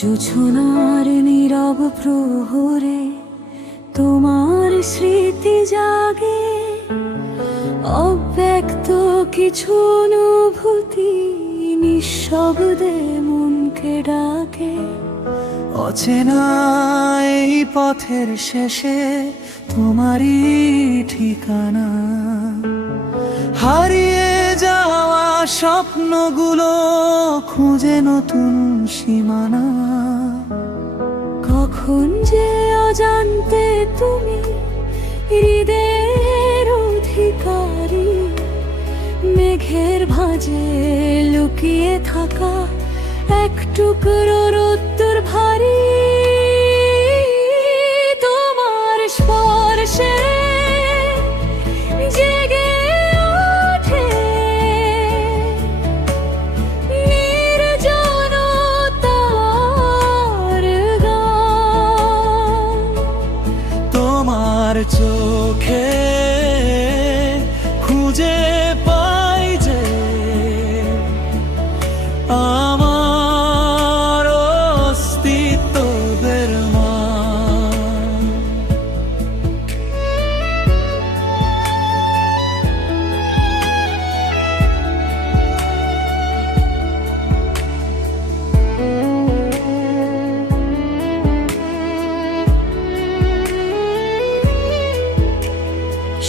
জোছনার নীরব প্রহরে তোমার স্মৃতি জাগে, অব্যক্ত কিছু অনুভূতি নিঃশব্দে মনকে ডাকে। অচেনা এই পথের শেষে তোমারই ঠিকানা, হারিয়ে যাওয়া স্বপ্নগুলো খুঁজে নতুন সীমানা। কখন যে অজান্তে তুমি হৃদয়ের অধিকারী, মেঘের ভাঁজে লুকিয়ে থাকা এক টুকরো রোদ্দুর ভারী। তোমার স্পর্শে জেগে ওঠে নির্জনতার গান। তোমার চোখে খুঁজে পাই যে আমার অস্তিত্বের মান।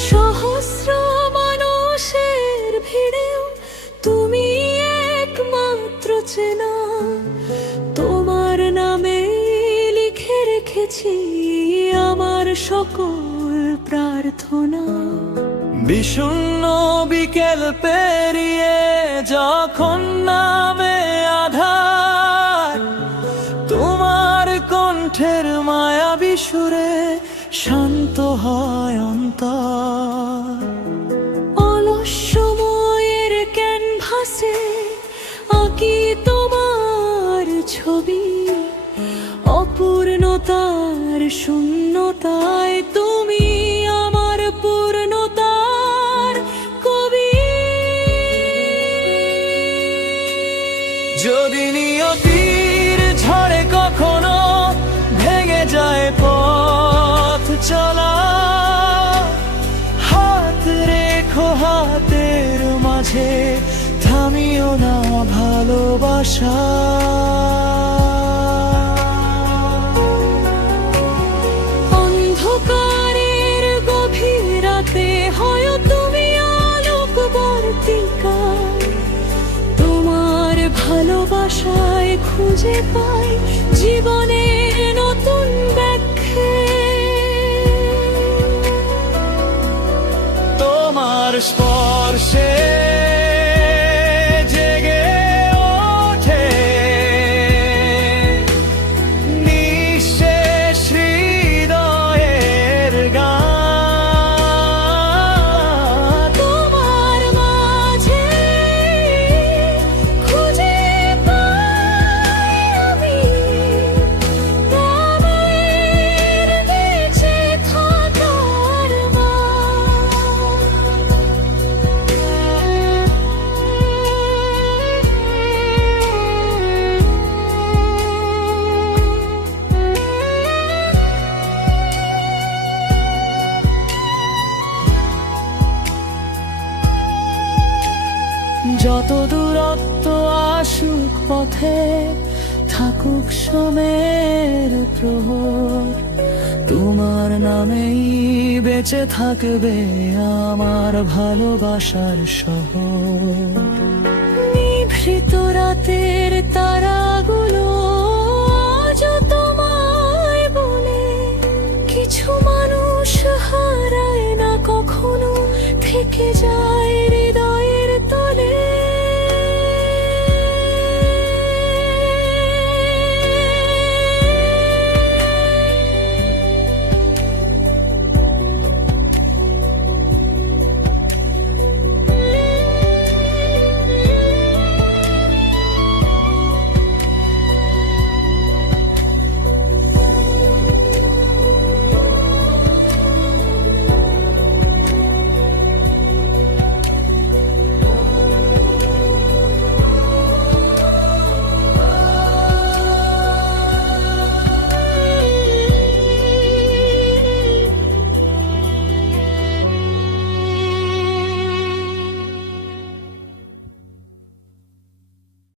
সহস্র মানুষের ভিড়েও তুমি একমাত্র চেনা, তোমার নামে লিখে রেখেছি আমার সকল প্রার্থনা। বিষণ্ণ বিকেল পেরিয়ে যখন নামে আধার, তোমার কণ্ঠের মায়াবী সুরে শান্ত হয় অন্তর। অলস সময়ের ক্যানভাসে আঁকি তোমার ছবি, অপূর্ণতার শূন্যতায় তুমি আমার পূর্ণতার কবি। যদি নিয়তির ঝড়ে কখনো ভেঙে যায় পথ চলা, হাত রেখো হাতের মাঝে, থামিও না ভালোবাসা। অন্ধকারের গভীর রাতে হয় তুমি আলোকবর্তিকা, তোমার ভালোবাসায় খুঁজে পাই জীবনের নতুন ব্যাখ্যা। তোমার স্পর্শে জেগে ওঠে নিঃশেষ হৃদয়ের গান। তোমার মাঝে খুঁজে পাই আমি তোমার বেঁচে থাকার যত দূরত্ব আসুক পথে, থাকুক সময়ের প্রহর, তোমার নামেই বেঁচে থাকবে আমার ভালোবাসার শহর। নিভৃত রাতের তারাগুলো